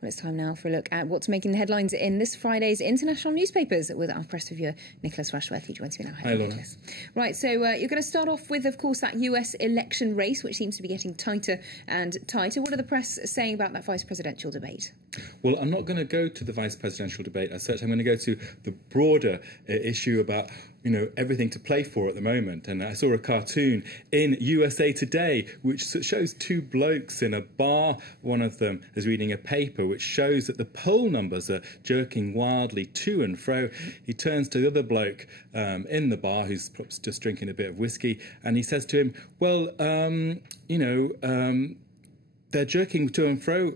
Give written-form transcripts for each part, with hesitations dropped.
Well, it's time now for a look at what's making the headlines in this Friday's international newspapers with our press reviewer, Nicholas Rushworth, who joins me now. Hi, Laura. Right, so you're going to start off with, of course, that US election race, which seems to be getting tighter and tighter. What are the press saying about that vice presidential debate? Well, I'm not going to go to the vice presidential debate as such. I'm going to go to the broader issue about, everything to play for at the moment. And I saw a cartoon in USA Today which shows two blokes in a bar. One of them is reading a paper which shows that the poll numbers are jerking wildly to and fro. He turns to the other bloke in the bar, who's perhaps just drinking a bit of whiskey, and he says to him, well, they're jerking to and fro.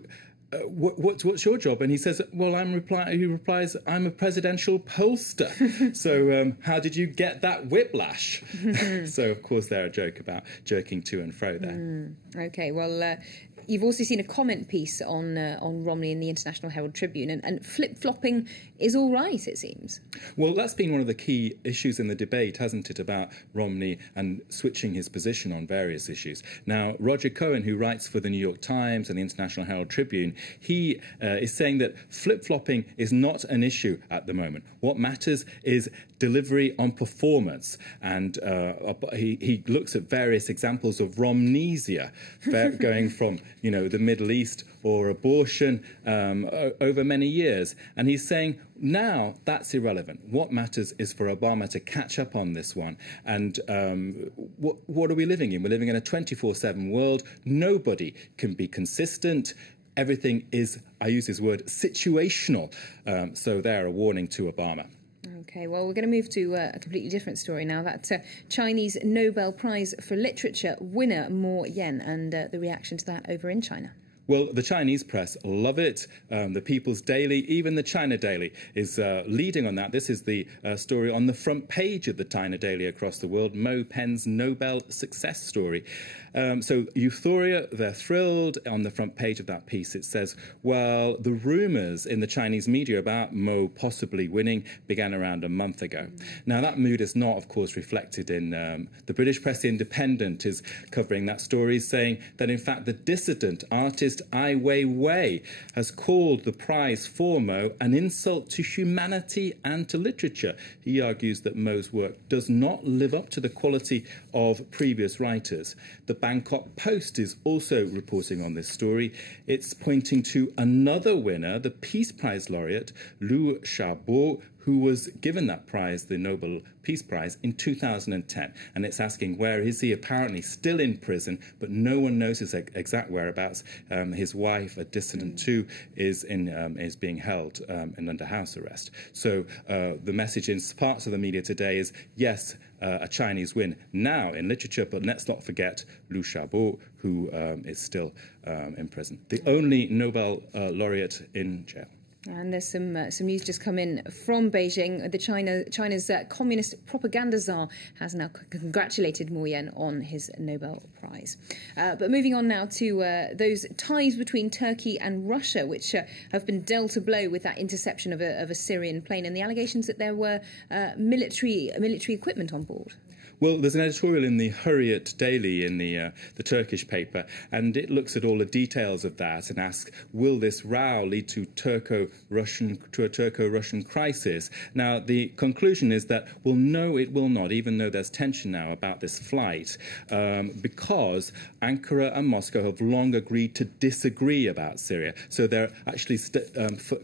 What's your job? And he says, well, he replies, I'm a presidential pollster. So how did you get that whiplash? So, of course, they're a joke about jerking to and fro there. OK, well, you've also seen a comment piece on Romney in the International Herald Tribune, and flip-flopping is all right, it seems. Well, that's been one of the key issues in the debate, hasn't it, about Romney and switching his position on various issues. Now, Roger Cohen, who writes for the New York Times and the International Herald Tribune, he is saying that flip-flopping is not an issue at the moment. What matters is delivery on performance. And he looks at various examples of Romnesia, going from, the Middle East or abortion over many years. And he's saying, now that's irrelevant. What matters is for Obama to catch up on this one. And what are we living in? We're living in a 24/7 world. Nobody can be consistent. Everything is, I use his word, situational. So they're a warning to Obama. OK, well, we're going to move to a completely different story now. That Chinese Nobel Prize for Literature winner Mo Yan, and the reaction to that over in China. Well, the Chinese press love it. The People's Daily, even the China Daily, is leading on that. This is the story on the front page of the China Daily across the world, Mo Pen's Nobel success story. So euphoria, they're thrilled. On the front page of that piece, it says, well, the rumours in the Chinese media about Mo possibly winning began around a month ago. Now, that mood is not, of course, reflected in the British press. The Independent is covering that story, saying that, in fact, the dissident artist Ai Weiwei has called the prize for Mo an insult to humanity and to literature. He argues that Mo's work does not live up to the quality of previous writers. The Bangkok Post is also reporting on this story. It's pointing to another winner, the Peace Prize laureate, Liu Xiaobo, who was given that prize, the Nobel Peace Prize, in 2010. And it's asking, where is he? Apparently still in prison, but no one knows his exact whereabouts. His wife, a dissident too, is being held and under house arrest. So the message in parts of the media today is, yes, a Chinese win now in literature, but let's not forget Liu Xiaobo, who is still in prison. The only Nobel laureate in jail. And there's some news just come in from Beijing. China's communist propaganda czar has now congratulated Mo Yan on his Nobel Prize. But moving on now to those ties between Turkey and Russia, which have been dealt a blow with that interception of a Syrian plane and the allegations that there were military equipment on board. Well, there's an editorial in the Hurriyet Daily, in the Turkish paper, and it looks at all the details of that and asks, will this row lead to a Turco-Russian crisis? Now, the conclusion is that, well, no, it will not, even though there's tension now about this flight, because Ankara and Moscow have long agreed to disagree about Syria. So they're actually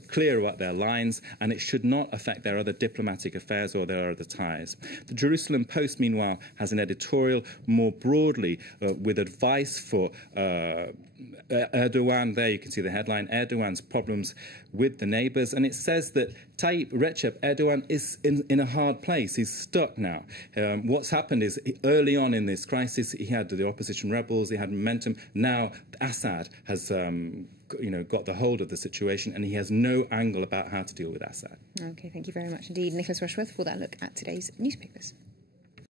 clear about their lines, and it should not affect their other diplomatic affairs or their other ties. The Jerusalem Post, meanwhile, has an editorial more broadly with advice for Erdogan. There you can see the headline, Erdogan's problems with the neighbours. And it says that Tayyip Recep Erdogan is in a hard place. He's stuck now. What's happened is early on in this crisis, he had the opposition rebels, he had momentum. Now Assad has got the hold of the situation, and he has no angle about how to deal with Assad. OK, thank you very much indeed, Nicholas Rushworth, for that look at today's newspapers.